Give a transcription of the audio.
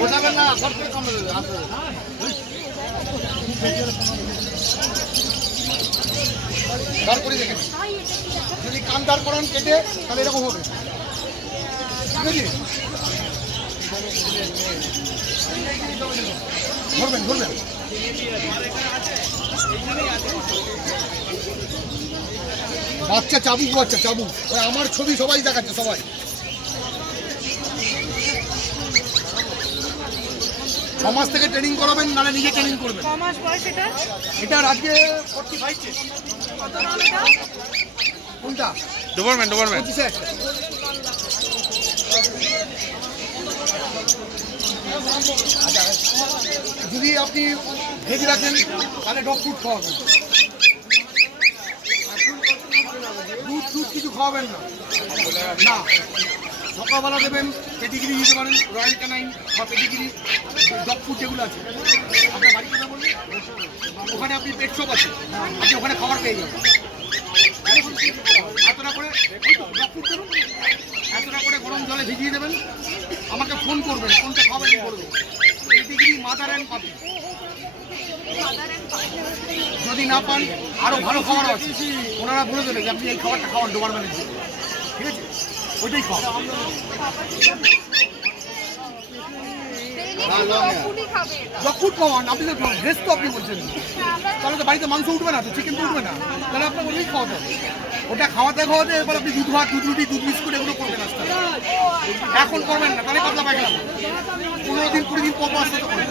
বোঝাবেন না, সবচেয়ে কম দাঁড় করে দেখেন, যদি কান দাঁড় করান কেটে তাহলে এরকম হবে, ঠিক আছে? ধরবেন ধরবেন, বাচ্চা চাবুক, বাচ্চা চাবুক, ওই আমার ছবি সবাই দেখাচ্ছে, সবাই। 6 মাস থেকে ট্রেনিং করাবেন, নাহলে নিজে ট্রেনিং করবেন। 6 মাস বয়স এটা? এটা আজকে 45 কত নাম এটা? কোনটা? ডোবারম্যান 25 একটা। আচ্ছা, যদি আপনি ভেজ রাখেন তাহলে ডগ ফুড খাওয়াবেন, দুধ কিছু খাওয়াবেন না। না, সকালবেলা দেবেন পেডিগ্রি দিতে পারেন, রয়্যাল ক্যানাইন বা পেডিগ্রি, ডগ ফুড যেগুলো আছে। আপনার বাড়ি কথা বলুন, ওখানে আপনি পেট শপ আছে, আপনি ওখানে খাবার পেয়ে যাবেন। এতটা করে ডগ ফুড দেবেন, এতটা করে গরম জলে ভিজিয়ে দেবেন, আমাকে ফোন করবেন, কোনটা খাবেন বলবো। পেডিগ্রি, মাদার অ্যান্ড পাপি। যদি না পান আরো ভালো খাবার আছে, ওনারা বলে দেবে যে আপনি এই খাবারটা খাওয়ান ডোবারম্যানের জন্য, ঠিক আছে? ওইটাই খাওয়া। ডগ খাওয়ান, আপনি তো ড্রেস তো আপনি বলছেন, তাহলে তো বাড়িতে মাংস উঠবে না, তো চিকেন তো উঠবে না, তাহলে আপনাকে ওই খাওয়াতে হবে। ওটা খাওয়াতে খাওয়াতে এবার আপনি দুধ ভাত, দুধ রুটি, দুধ বিস্কুট এগুলো করবেন আস্তে আস্তে। এখন করবেন না, তাহলে পাতলা পায়খানা, 15 দিন 20 দিন পর আস্তে আস্তে করবেন।